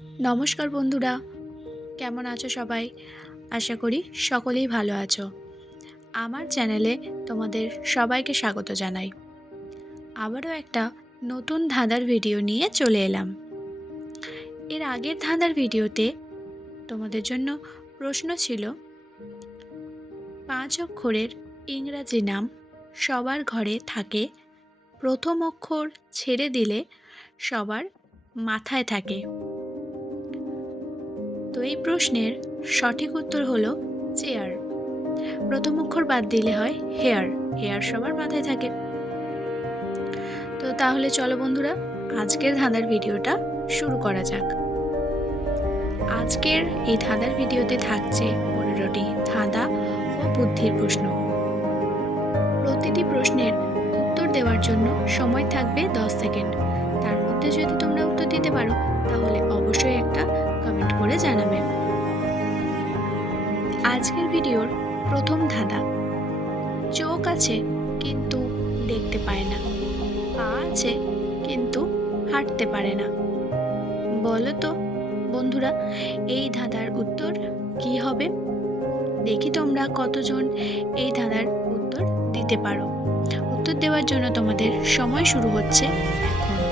নমস্কার বন্ধুরা, কেমন আছো সবাই? আশা করি সকলেই ভালো আছো। আমার চ্যানেলে তোমাদের সবাইকে স্বাগত জানাই। আবারও একটা নতুন ধাঁধার ভিডিও নিয়ে চলে এলাম। এর আগের ধাঁধার ভিডিওতে তোমাদের জন্য প্রশ্ন ছিল 5 অক্ষরের ইংরাজি নাম সবার ঘরে থাকে, প্রথম অক্ষর ছেড়ে দিলে সবার মাথায় থাকে। তো এই প্রশ্নের সঠিক উত্তর হলো চেয়ার। প্রথম অক্ষর বাদ দিলে হয় হেয়ার, হেয়ার সবার মাথায় থাকে। তো তাহলে চলো বন্ধুরা, আজকের ধাঁধার ভিডিওটা শুরু করা যাক। আজকের এই ধাঁধার ভিডিওতে থাকছে 15টি ধাঁধা ও বুদ্ধির প্রশ্ন। প্রতিটি প্রশ্নের উত্তর দেওয়ার জন্য সময় থাকবে 10 সেকেন্ড। তার মধ্যে যদি তোমরা উত্তর দিতে পারো তাহলে অবশ্যই একটা কমেন্ট করে জানাবে। আজকের ভিডিওর প্রথম ধাঁধা। চোখ আছে কিন্তু দেখতে পায় না, পা আছে কিন্তু হাঁটতে পারে না। বলো তো বন্ধুরা, এই ধাঁধার উত্তর কি হবে? দেখি তোমরা কতজন এই ধাঁধার উত্তর দিতে পারো। উত্তর দেওয়ার জন্য তোমাদের সময় শুরু হচ্ছে এখন।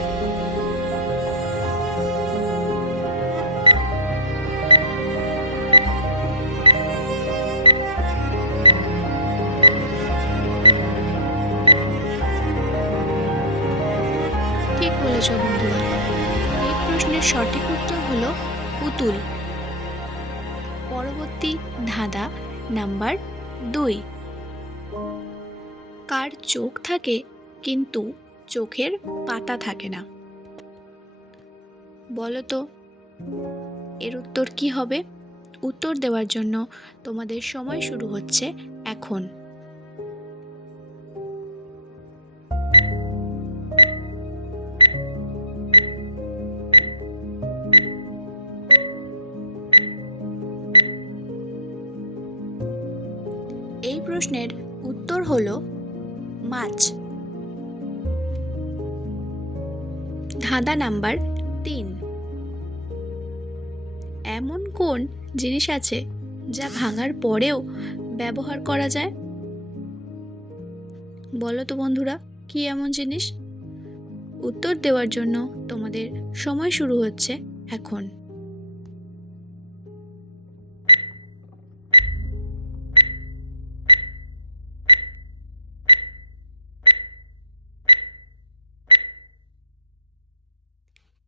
ঠিক বলেছ বন্ধুরা, এই প্রশ্নের সঠিক উত্তর হলো পুতুল। পরবর্তী ধাঁধা নাম্বার 2। কার চোখ থাকে কিন্তু চোখের পাতা থাকে না? বলো তো এর উত্তর কি হবে? উত্তর দেওয়ার জন্য তোমাদের সময় শুরু হচ্ছে এখন। এই প্রশ্নের উত্তর হলো মাছ। ধাঁধা নাম্বার 3। এমন কোন জিনিস আছে যা ভাঙার পরেও ব্যবহার করা যায়? বলো তো বন্ধুরা, কি এমন জিনিস? উত্তর দেওয়ার জন্য তোমাদের সময় শুরু হচ্ছে এখন।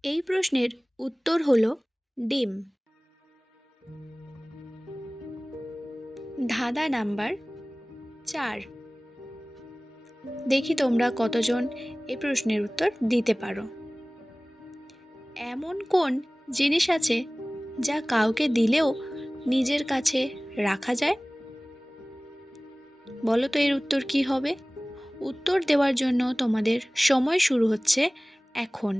এই প্রশ্নের উত্তর হলো ডিম। ধাঁধা নাম্বার 4। দেখি তোমরা কতজন এই প্রশ্নের উত্তর দিতে পারো। এমন কোন জিনিস আছে যা কাউকে দিলেও নিজের কাছে রাখা যায়? বলো তো এর উত্তর কি হবে? উত্তর দেওয়ার জন্য তোমাদের সময় শুরু হচ্ছে এখন।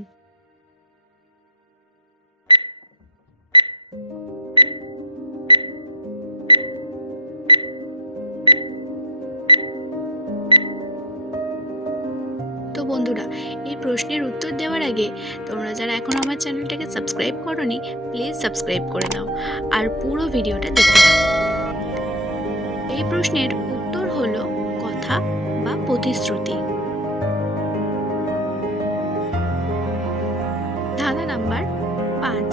তো বন্ধুরা, এই প্রশ্নের উত্তর দেওয়ার আগে তোমরা যারা এখন আমার চ্যানেলটাকে সাবস্ক্রাইব করোনি, প্লিজ সাবস্ক্রাইব করে নাও আর পুরো ভিডিওটা দেখতে থাকো। এই প্রশ্নের উত্তর হলো কথা বা প্রতিশ্রুতি। ধাঁধা নাম্বার 5।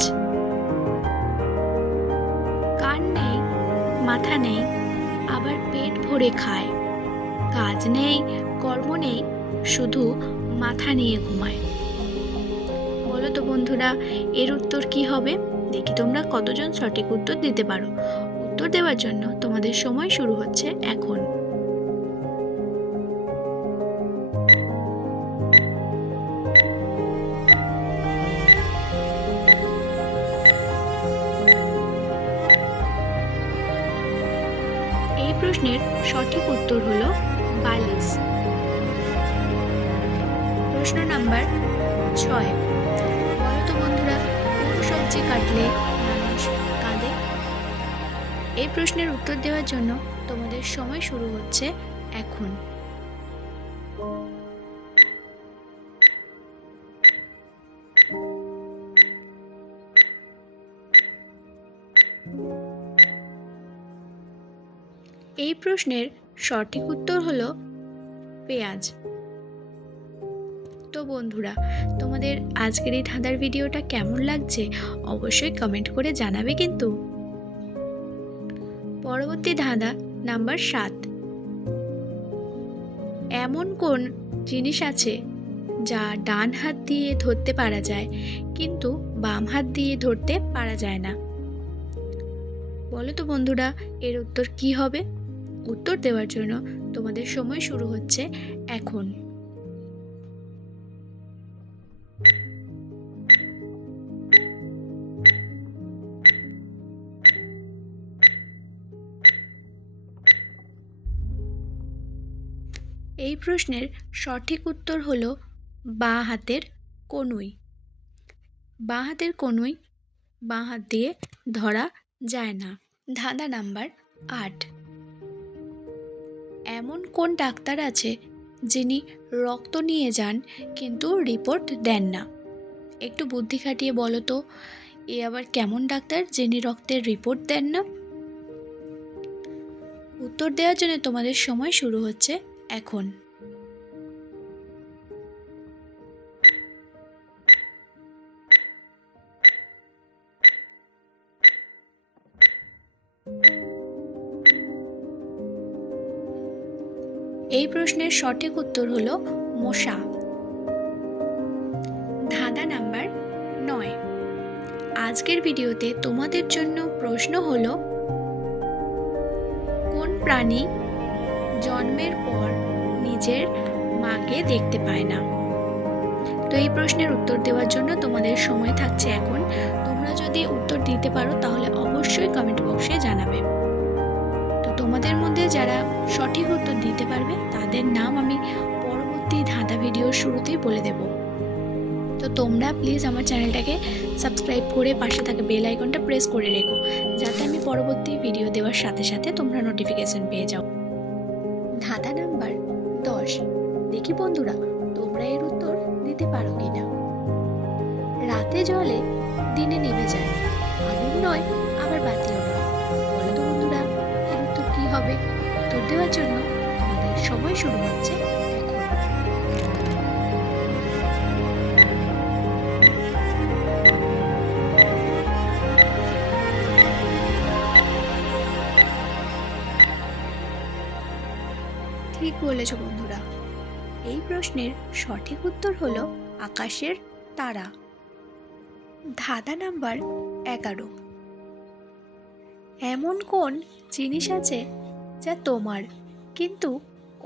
কান নেই, মাথা নেই, আবার পেট ভরে খায়, কাজ নেই, কর্ম নেই, শুধু মাথা নিয়ে ঘুমায়। বলো তো বন্ধুরা, এর উত্তর কি হবে? দেখি তোমরা কতজন সঠিক উত্তর দিতে পারো। উত্তর দেওয়ার জন্য তোমাদের সময় শুরু হচ্ছে এখন। এই প্রশ্নের সঠিক উত্তর হলো বালিশ। প্রশ্ন নাম্বার 6। বলো তো বন্ধুরা, কোন সবজি কাটলে মানুষ কাঁদে? এই প্রশ্নের উত্তর দেওয়ার জন্য তোমাদের সময় শুরু হচ্ছে এখন। এই প্রশ্নের সঠিক উত্তর হলো পেঁয়াজ। তো বন্ধুরা, তোমাদের আজকের এই ধাঁধার ভিডিওটা কেমন লাগছে অবশ্যই কমেন্ট করে জানাবে কিন্তু। পরবর্তী ধাঁধা নাম্বার 7। এমন কোন জিনিস আছে যা ডান হাত দিয়ে ধরতে পারা যায় কিন্তু বাম হাত দিয়ে ধরতে পারা যায় না? বলো তো বন্ধুরা, এর উত্তর কি হবে? উত্তর দেওয়ার জন্য তোমাদের সময় শুরু হচ্ছে এখন। এই প্রশ্নের সঠিক উত্তর হলো বাঁ হাতের কনুই। বাঁ হাতের কনুই বাঁ হাত দিয়ে ধরা যায় না। ধাঁধা নাম্বার 8। এমন কোন ডাক্তার আছে যিনি রক্ত নিয়ে যান কিন্তু রিপোর্ট দেন না? একটু বুদ্ধি খাটিয়ে বলো তো, এ আবার কেমন ডাক্তার যিনি রক্তের রিপোর্ট দেন না? উত্তর দেওয়ার জন্য তোমাদের সময় শুরু হচ্ছে এখন। এই প্রশ্নের সঠিক উত্তর হলো মশা। ধাঁধা নাম্বার 9। আজকের ভিডিওতে তোমাদের জন্য প্রশ্ন হলো, কোন প্রাণী জন্মের পর নিজের মাকে দেখতে পায় না? তো এই প্রশ্নের উত্তর দেওয়ার জন্য তোমাদের সময় থাকছে এখন। তোমরা যদি উত্তর দিতে পারো তাহলে অবশ্যই কমেন্ট বক্সে জানাবে। তো তোমাদের মধ্যে যারা সঠিক উত্তর দিতে পারবে তাদের নাম আমি পরবর্তী ধাঁধা ভিডিওর শুরুতেই বলে দেব। তো তোমরা প্লিজ আমার চ্যানেলটাকে সাবস্ক্রাইব করে পাশে থাকা বেল আইকনটা প্রেস করে রেখো, যাতে আমি পরবর্তী ভিডিও দেওয়ার সাথে সাথে তোমরা নোটিফিকেশন পেয়ে যাও। ধাঁধা নাম্বার 10। দেখি বন্ধুরা, তোমরা এর উত্তর দিতে পারো কিনা। রাতে জ্বলে দিনে নিভে যায়, আগুন নয় আবার বাতিও নয়। বলো তো বন্ধুরা, এর উত্তর কি হবে? উত্তর দেওয়ার জন্য তোমাদের সময় শুরু হচ্ছে এখন। ঠিক বলেছ বন্ধুরা, এই প্রশ্নের সঠিক উত্তর হলো আকাশের তারা। ধাঁধা নাম্বার 11। এমন কোন জিনিস আছে যা তোমার কিন্তু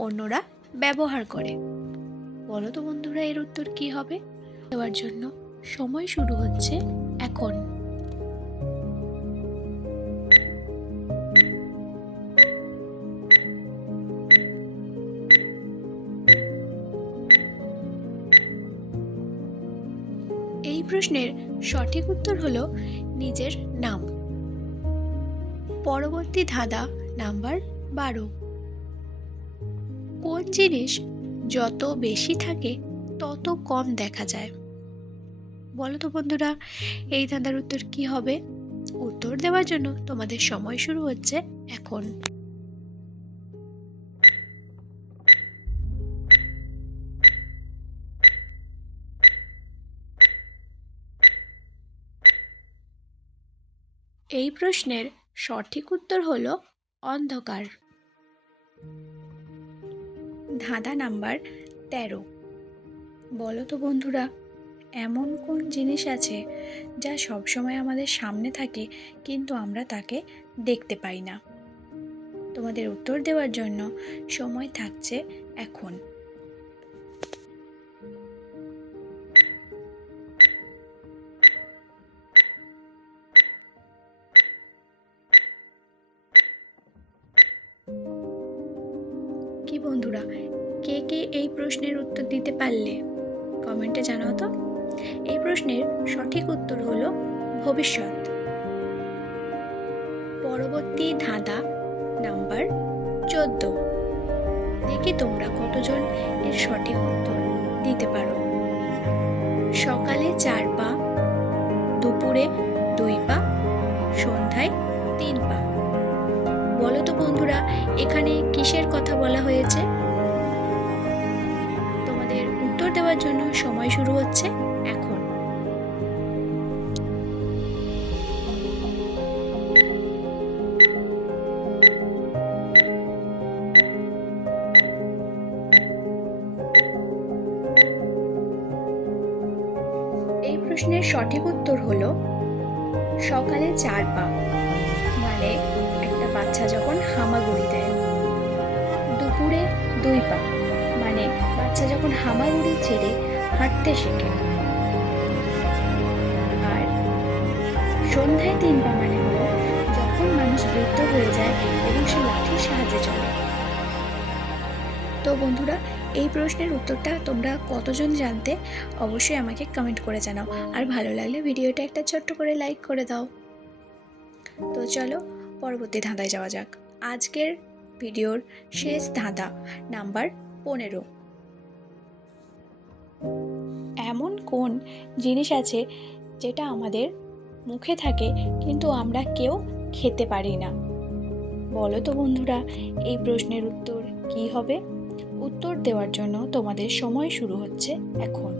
অন্যরা ব্যবহার করে? বলো তো বন্ধুরা, এর উত্তর কি হবে? দেওয়ার জন্য সময় শুরু হচ্ছে এখন। এই প্রশ্নের সঠিক উত্তর হলো নিজের নাম। পরবর্তী ধাঁধা নাম্বার 12। কোন জিনিস যত বেশি থাকে তত কম দেখা যায়? বলো তো বন্ধুরা, এই ধাঁধার উত্তর কি হবে? উত্তর দেওয়ার জন্য তোমাদের সময় শুরু হচ্ছে এখন। এই প্রশ্নের সঠিক উত্তর হলো অন্ধকার। ধাঁধা নাম্বার 13। বলো তো বন্ধুরা, এমন কোন জিনিস আছে যা সবসময় আমাদের সামনে থাকে কিন্তু আমরা তাকে দেখতে পাই না? তোমাদের উত্তর দেওয়ার জন্য সময় থাকছে এখন। কি বন্ধুরা, কে কে এই প্রশ্নের উত্তর দিতে পারলে কমেন্টে জানাও তো। এই প্রশ্নের সঠিক উত্তর হলো ভবিষ্যৎ। পরবর্তী ধাঁধা নাম্বার 14। দেখি তোমরা কতজন এর সঠিক উত্তর দিতে পারো। সকালে 4 পা, দুপুরে 2 পা, সন্ধ্যায় 3 পা। বলো তো বন্ধুরা, এখানে কিসের কথা বলা হয়েছে? তোমাদের উত্তর দেওয়ার জন্য সময় শুরু হচ্ছে এখন। এই প্রশ্নের সঠিক উত্তর হলো সকালে 4 পা, মানে একটা বাচ্চা যখন হামাগুড়ি দেয়। দুপুরে 2 পা, মানে বাচ্চা যখন হামাগুড়ি ছেড়ে হাঁটতে শেখে। আর সন্ধ্যায় 3 পা মানে হলো যখন মানুষ বৃদ্ধ হয়ে যায় এবং সে লাঠির সাহায্যে চলে। তো বন্ধুরা, এই প্রশ্নের উত্তরটা তোমরা কতজন জানতে অবশ্যই আমাকে কমেন্ট করে জানাও। আর ভালো লাগলে ভিডিওটা একটা ছোট্ট করে লাইক করে দাও। তো চলো পরবর্তী ধাঁধায় যাওয়া যাক। আজকের ভিডিওর শেষ ধাঁধা নাম্বার 15। এমন কোন জিনিস আছে যেটা আমাদের মুখে থাকে কিন্তু আমরা কেউ খেতে পারি না? বলো তো বন্ধুরা, এই প্রশ্নের উত্তর কি হবে? উত্তর দেওয়ার জন্য তোমাদের সময় শুরু হচ্ছে এখন।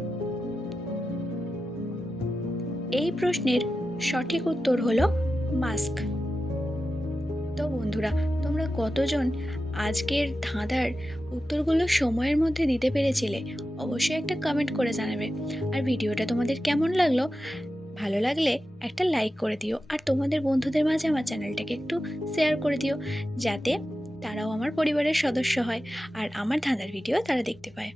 এই প্রশ্নের সঠিক উত্তর হলো মাস্ক। তো বন্ধুরা, তোমরা কতজন আজকের ধাঁধার উত্তরগুলো সময়ের মধ্যে দিতে পেরেছিলে? অবশ্যই একটা কমেন্ট করে জানাবে। আর ভিডিওটা তোমাদের কেমন লাগলো? ভালো লাগলে একটা লাইক করে দিও, আর তোমাদের বন্ধুদের মাঝে আমার চ্যানেলটাকে একটু শেয়ার করে দিও, যাতে তারাও আমার পরিবারের সদস্য হয় আর আমার ধাঁধার ভিডিও তারা দেখতে পায়।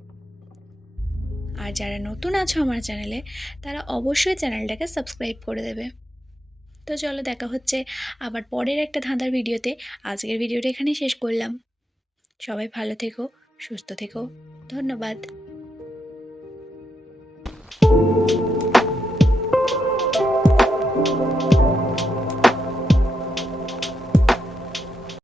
আর যারা নতুন আছো আমার চ্যানেলে, তারা অবশ্যই চ্যানেলটাকে সাবস্ক্রাইব করে দেবে। তো চলো, দেখা হচ্ছে আবার পরের একটা ধাঁধার ভিডিওতে। আজকের ভিডিওটা এখানেই শেষ করলাম। সবাই ভালো থেকো, সুস্থ থেকো। ধন্যবাদ।